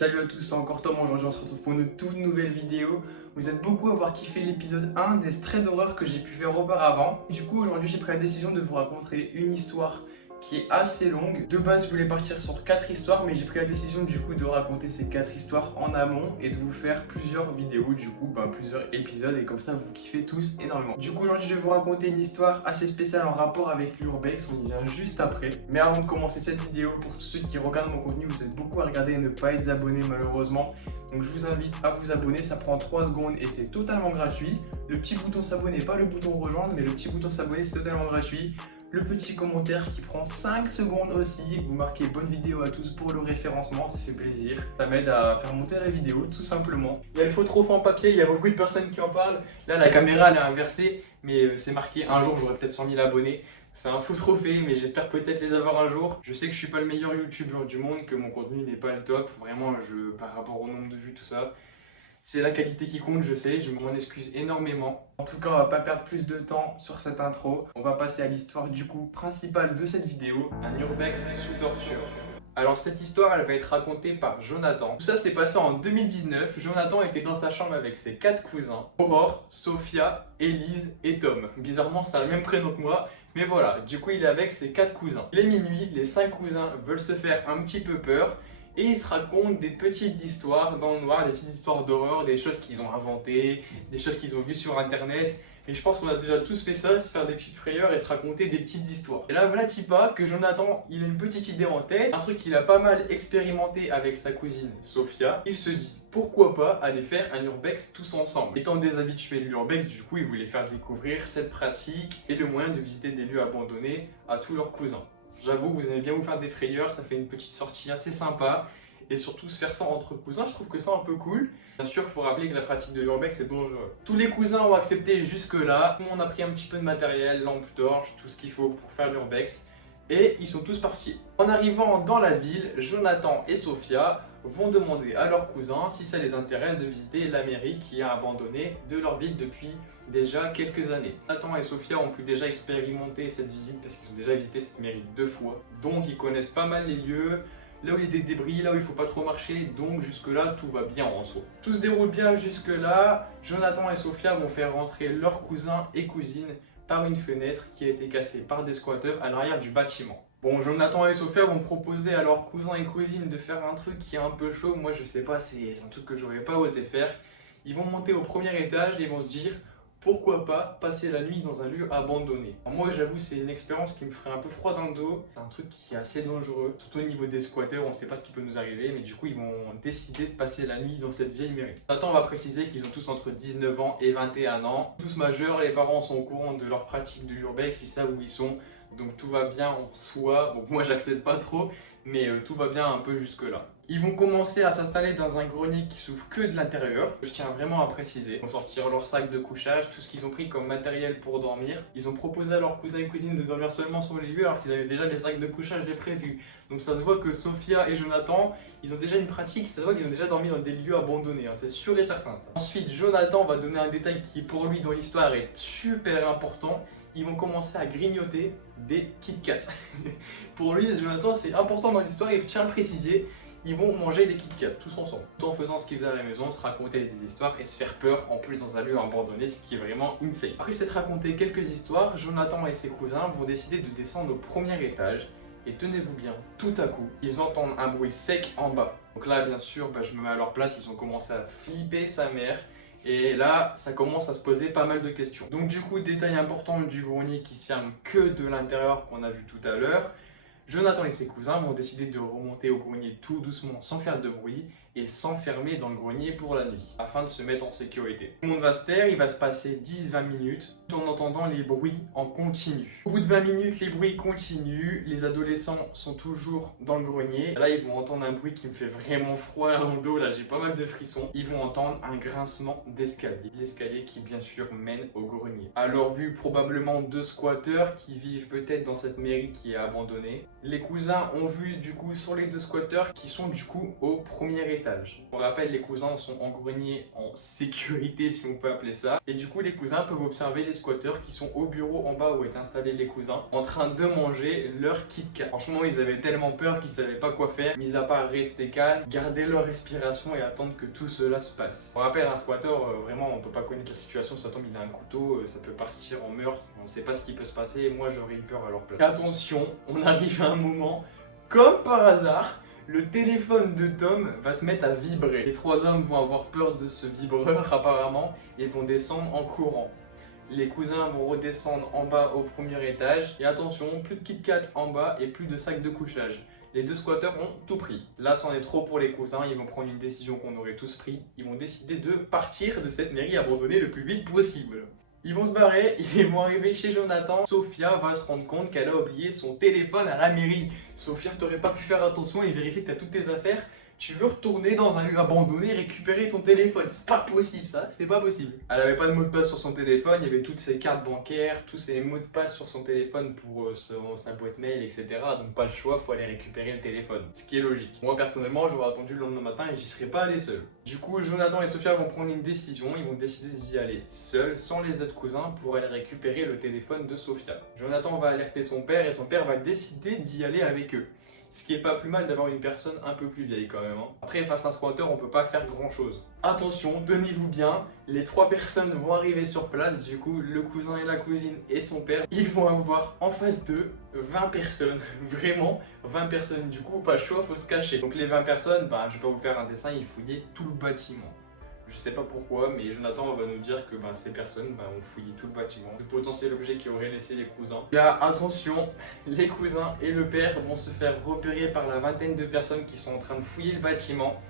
Salut à tous, c'est encore Tom. Aujourd'hui on se retrouve pour une toute nouvelle vidéo. Vous êtes beaucoup à avoir kiffé l'épisode 1 des straits d'horreur que j'ai pu faire auparavant. Du coup aujourd'hui j'ai pris la décision de vous raconter une histoire qui est assez longue. De base je voulais partir sur 4 histoires, mais j'ai pris la décision du coup de raconter ces 4 histoires en amont et de vous faire plusieurs vidéos, du coup plusieurs épisodes, et comme ça vous kiffez tous énormément. Du coup aujourd'hui je vais vous raconter une histoire assez spéciale en rapport avec l'urbex, on y vient juste après. Mais avant de commencer cette vidéo, pour tous ceux qui regardent mon contenu, vous êtes beaucoup à regarder et ne pas être abonnés malheureusement. Donc je vous invite à vous abonner, ça prend 3 secondes et c'est totalement gratuit. Le petit bouton s'abonner, pas le bouton rejoindre, mais le petit bouton s'abonner, c'est totalement gratuit. Le petit commentaire qui prend 5 secondes aussi, vous marquez bonne vidéo à tous pour le référencement, ça fait plaisir. Ça m'aide à faire monter la vidéo tout simplement. Il y a le faux trophée en papier, il y a beaucoup de personnes qui en parlent. Là la caméra elle est inversée, mais c'est marqué un jour j'aurai peut-être 100 000 abonnés. C'est un faux trophée, mais j'espère peut-être les avoir un jour. Je sais que je suis pas le meilleur youtubeur du monde, que mon contenu n'est pas le top. Vraiment, par rapport au nombre de vues, tout ça, c'est la qualité qui compte, je sais, je m'en excuse énormément. En tout cas, on va pas perdre plus de temps sur cette intro. On va passer à l'histoire du coup principale de cette vidéo, un urbex sous torture. Alors cette histoire, elle va être racontée par Jonathan. Tout ça s'est passé en 2019. Jonathan était dans sa chambre avec ses 4 cousins, Aurore, Sophia, Élise et Tom. Bizarrement, ça a le même prénom que moi. Mais voilà, du coup il est avec ses 4 cousins. Il est minuit, les 5 cousins veulent se faire un petit peu peur. Et ils se racontent des petites histoires dans le noir, des petites histoires d'horreur, des choses qu'ils ont inventées, des choses qu'ils ont vues sur internet. Et je pense qu'on a déjà tous fait ça, se faire des petites frayeurs et se raconter des petites histoires. Et là, voilà pas que Jonathan, il a une petite idée en tête, un truc qu'il a pas mal expérimenté avec sa cousine Sophia. Il se dit, pourquoi pas aller faire un urbex tous ensemble. Étant déshabitué de l'urbex, du coup, il voulait faire découvrir cette pratique et le moyen de visiter des lieux abandonnés à tous leurs cousins. J'avoue que vous aimez bien vous faire des frayeurs, ça fait une petite sortie assez sympa. Et surtout se faire ça entre cousins, je trouve que c'est un peu cool. Bien sûr, il faut rappeler que la pratique de l'urbex est dangereux. Tous les cousins ont accepté jusque là. Tout le monde a pris un petit peu de matériel, lampe torche, tout ce qu'il faut pour faire l'urbex. Et ils sont tous partis. En arrivant dans la ville, Jonathan et Sophia vont demander à leurs cousins si ça les intéresse de visiter la mairie qui a abandonné de leur ville depuis déjà quelques années. Jonathan et Sophia ont pu déjà expérimenter cette visite parce qu'ils ont déjà visité cette mairie 2 fois. Donc ils connaissent pas mal les lieux, là où il y a des débris, là où il ne faut pas trop marcher, donc jusque là tout va bien en soi. Tout se déroule bien jusque là, Jonathan et Sophia vont faire rentrer leurs cousins et cousines par une fenêtre qui a été cassée par des squatteurs à l'arrière du bâtiment. Bon, Jonathan et Sophia vont proposer à leurs cousins et cousines de faire un truc qui est un peu chaud. Moi, je sais pas, c'est un truc que j'aurais pas osé faire. Ils vont monter au premier étage et ils vont se dire pourquoi pas passer la nuit dans un lieu abandonné. Alors moi, j'avoue, c'est une expérience qui me ferait un peu froid dans le dos. C'est un truc qui est assez dangereux, surtout au niveau des squatteurs. On sait pas ce qui peut nous arriver, mais du coup, ils vont décider de passer la nuit dans cette vieille mairie. Jonathan va préciser qu'ils ont tous entre 19 ans et 21 ans. Tous majeurs, les parents sont au courant de leur pratique de l'urbex, ils savent où ils sont. Donc tout va bien en soi. Bon, moi j'accède pas trop, mais tout va bien un peu jusque là. Ils vont commencer à s'installer dans un grenier qui s'ouvre que de l'intérieur. Je tiens vraiment à préciser. Ils vont sortir leur sac de couchage, tout ce qu'ils ont pris comme matériel pour dormir. Ils ont proposé à leurs cousins et cousines de dormir seulement sur les lieux alors qu'ils avaient déjà les sacs de couchage de prévus. Donc ça se voit que Sophia et Jonathan, ils ont déjà une pratique, ça se voit qu'ils ont déjà dormi dans des lieux abandonnés, hein, c'est sûr et certain ça. Ensuite, Jonathan va donner un détail qui pour lui dans l'histoire est super important. Ils vont commencer à grignoter des Kit Kat. Pour lui, Jonathan, c'est important dans l'histoire, il tient à le préciser. Ils vont manger des Kit Kat tous ensemble, tout en faisant ce qu'ils faisaient à la maison, se raconter des histoires et se faire peur en plus dans un lieu abandonné, ce qui est vraiment insane. Après s'être raconté quelques histoires, Jonathan et ses cousins vont décider de descendre au premier étage. Et tenez-vous bien, tout à coup, ils entendent un bruit sec en bas. Donc là, bien sûr, je me mets à leur place, ils ont commencé à flipper sa mère. Et là, ça commence à se poser pas mal de questions. Donc du coup, détail important du grenier qui se ferme que de l'intérieur qu'on a vu tout à l'heure. Jonathan et ses cousins vont décider de remonter au grenier tout doucement sans faire de bruit et s'enfermer dans le grenier pour la nuit afin de se mettre en sécurité. Tout le monde va se taire, il va se passer 10-20 minutes tout en entendant les bruits en continu. Au bout de 20 minutes, les bruits continuent, les adolescents sont toujours dans le grenier. Là, ils vont entendre un bruit qui me fait vraiment froid dans le dos, là j'ai pas mal de frissons. Ils vont entendre un grincement d'escalier, l'escalier qui bien sûr mène au grenier. À leur vue, probablement 2 squatteurs qui vivent peut-être dans cette mairie qui est abandonnée. Les cousins ont vu du coup sur les deux squatteurs qui sont du coup au premier étage. On rappelle, les cousins sont en grenier en sécurité si on peut appeler ça. Et du coup les cousins peuvent observer les squatteurs qui sont au bureau en bas où est installés les cousins en train de manger leur Kit Kat. Franchement ils avaient tellement peur qu'ils savaient pas quoi faire, mis à part rester calme, garder leur respiration et attendre que tout cela se passe. On rappelle, un squatter, vraiment on peut pas connaître la situation, ça tombe il a un couteau, ça peut partir en meurtre, on sait pas ce qui peut se passer et moi j'aurais eu peur à leur place. Attention, on arrive à un moment, comme par hasard, le téléphone de Tom va se mettre à vibrer. Les trois hommes vont avoir peur de ce vibreur apparemment et vont descendre en courant. Les cousins vont redescendre en bas au premier étage. Et attention, plus de Kit Kat en bas et plus de sacs de couchage. Les deux squatteurs ont tout pris. Là, c'en est trop pour les cousins. Ils vont prendre une décision qu'on aurait tous pris. Ils vont décider de partir de cette mairie abandonnée le plus vite possible. Ils vont se barrer, ils vont arriver chez Jonathan. Sophia va se rendre compte qu'elle a oublié son téléphone à la mairie. Sophia, t'aurais pas pu faire attention et vérifier que t'as toutes tes affaires. Tu veux retourner dans un lieu abandonné et récupérer ton téléphone. C'est pas possible ça, c'est pas possible. Elle avait pas de mot de passe sur son téléphone, il y avait toutes ses cartes bancaires, tous ses mots de passe sur son téléphone pour sa boîte mail, etc. Donc pas le choix, faut aller récupérer le téléphone. Ce qui est logique. Moi personnellement, j'aurais attendu le lendemain matin et j'y serais pas allé seul. Du coup, Jonathan et Sophia vont prendre une décision, ils vont décider d'y aller seuls, sans les autres cousins, pour aller récupérer le téléphone de Sophia. Jonathan va alerter son père et son père va décider d'y aller avec eux. Ce qui est pas plus mal d'avoir une personne un peu plus vieille quand même. Après, face à un squatter, on peut pas faire grand chose. Attention, tenez-vous bien, les trois personnes vont arriver sur place. Du coup, le cousin et la cousine et son père, ils vont avoir en face d'eux 20 personnes. Vraiment, 20 personnes. Du coup, pas le choix, faut se cacher. Donc les 20 personnes, je vais pas vous faire un dessin, ils fouillaient tout le bâtiment. Je sais pas pourquoi, mais Jonathan va nous dire que ces personnes ont fouillé tout le bâtiment. Le potentiel objet qui aurait laissé les cousins. Là, attention, les cousins et le père vont se faire repérer par la vingtaine de personnes qui sont en train de fouiller le bâtiment.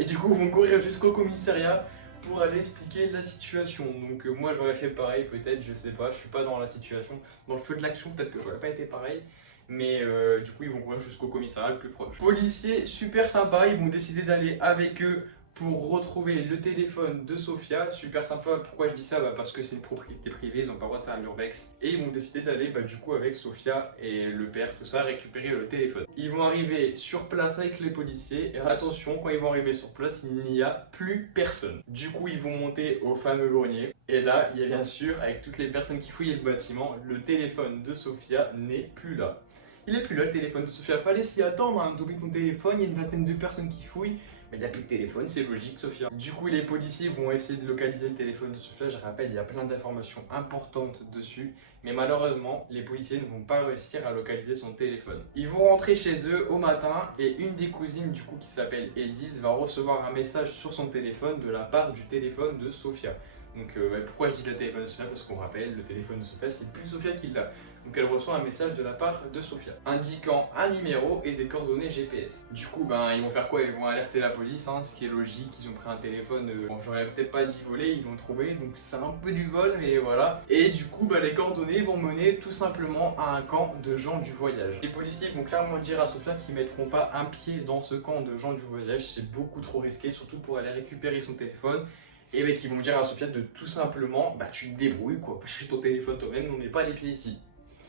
Et du coup, vont courir jusqu'au commissariat pour aller expliquer la situation. Donc moi, j'aurais fait pareil, peut-être, je sais pas. Je suis pas dans la situation, dans le feu de l'action, peut-être que j'aurais pas été pareil. Mais du coup, ils vont courir jusqu'au commissariat le plus proche. Policiers super sympas, ils vont décider d'aller avec eux pour retrouver le téléphone de Sophia. Super sympa. Pourquoi je dis ça? Parce que c'est une propriété privée, ils n'ont pas le droit de faire l'urbex. Et ils vont décider d'aller du coup avec Sophia et le père, tout ça, récupérer le téléphone. Ils vont arriver sur place avec les policiers. Et attention, quand ils vont arriver sur place, il n'y a plus personne. Du coup, ils vont monter au fameux grenier. Et là, il y a bien sûr, avec toutes les personnes qui fouillaient le bâtiment, le téléphone de Sophia n'est plus là. Il n'est plus là, le téléphone de Sophia. Fallait s'y attendre, t'oublies ton téléphone, il y a une vingtaine de personnes qui fouillent. Mais il n'y a plus de téléphone, c'est logique, Sophia. Du coup, les policiers vont essayer de localiser le téléphone de Sophia. Je rappelle, il y a plein d'informations importantes dessus. Mais malheureusement, les policiers ne vont pas réussir à localiser son téléphone. Ils vont rentrer chez eux au matin et une des cousines, du coup, qui s'appelle Elise, va recevoir un message sur son téléphone de la part du téléphone de Sophia. Donc pourquoi je dis le téléphone de Sophia? Parce qu'on rappelle, le téléphone de Sophia, c'est plus Sophia qui l'a. Donc elle reçoit un message de la part de Sophia, indiquant un numéro et des coordonnées GPS. Du coup, ils vont faire quoi? Ils vont alerter la police, ce qui est logique. Ils ont pris un téléphone, bon, j'aurais peut-être pas dit voler, ils l'ont trouvé, donc c'est un peu du vol, mais voilà. Et du coup, les coordonnées vont mener tout simplement à un camp de gens du voyage. Les policiers vont clairement dire à Sophia qu'ils mettront pas un pied dans ce camp de gens du voyage, c'est beaucoup trop risqué, surtout pour aller récupérer son téléphone. Et qui vont dire à Sophia de tout simplement, tu te débrouilles quoi, cherche ton téléphone toi-même, on met pas les pieds ici.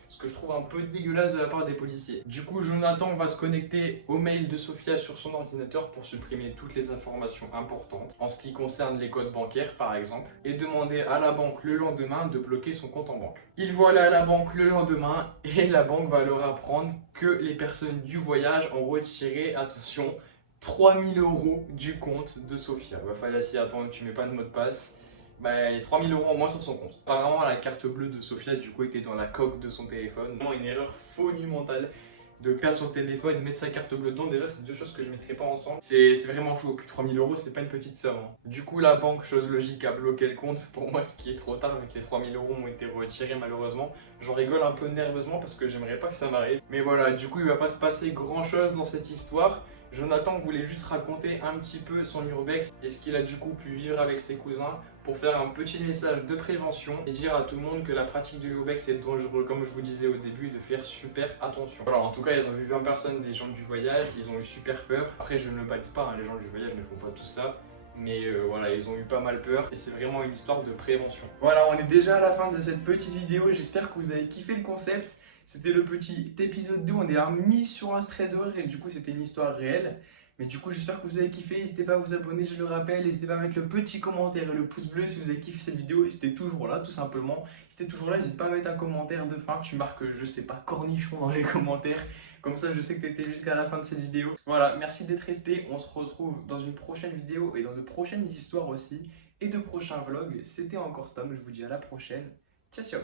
Ce que je trouve un peu dégueulasse de la part des policiers. Du coup, Jonathan va se connecter au mail de Sophia sur son ordinateur pour supprimer toutes les informations importantes en ce qui concerne les codes bancaires par exemple et demander à la banque le lendemain de bloquer son compte en banque. Il va aller à la banque le lendemain et la banque va leur apprendre que les personnes du voyage ont retiré, attention, 3000 € du compte de Sophia. Il va falloir s'y attendre, tu mets pas de mot de passe. Il y a 3000 € en moins sur son compte. Apparemment, la carte bleue de Sophia, du coup, était dans la coque de son téléphone. Vraiment une erreur monumentale de perdre son téléphone et de mettre sa carte bleue dedans. Déjà, c'est deux choses que je ne mettrais pas ensemble. C'est vraiment chaud. Puis 3000 €, c'est pas une petite somme. Du coup, la banque, chose logique, a bloqué le compte. Pour moi, ce qui est trop tard, vu que les 3000 € ont été retirés malheureusement. J'en rigole un peu nerveusement parce que j'aimerais pas que ça m'arrive. Mais voilà, du coup, il va pas se passer grand chose dans cette histoire. Jonathan voulait juste raconter un petit peu son urbex et ce qu'il a du coup pu vivre avec ses cousins pour faire un petit message de prévention et dire à tout le monde que la pratique de l'urbex est dangereux, comme je vous disais au début, de faire super attention. Voilà, en tout cas, ils ont vu 20 personnes des gens du voyage, ils ont eu super peur. Après, je ne le bâtis pas, les gens du voyage ne font pas tout ça. Mais voilà, ils ont eu pas mal peur et c'est vraiment une histoire de prévention. Voilà, on est déjà à la fin de cette petite vidéo, j'espère que vous avez kiffé le concept. C'était le petit épisode 2, on est mis sur un stray d'horreur et du coup c'était une histoire réelle. Mais du coup j'espère que vous avez kiffé, n'hésitez pas à vous abonner, je le rappelle, n'hésitez pas à mettre le petit commentaire et le pouce bleu si vous avez kiffé cette vidéo et c'était toujours là tout simplement. Si t'es toujours là, n'hésite pas à mettre un commentaire de fin, tu marques je sais pas cornichon dans les commentaires, comme ça je sais que t'étais jusqu'à la fin de cette vidéo. Voilà, merci d'être resté, on se retrouve dans une prochaine vidéo et dans de prochaines histoires aussi et de prochains vlogs. C'était encore Tom, je vous dis à la prochaine, ciao ciao.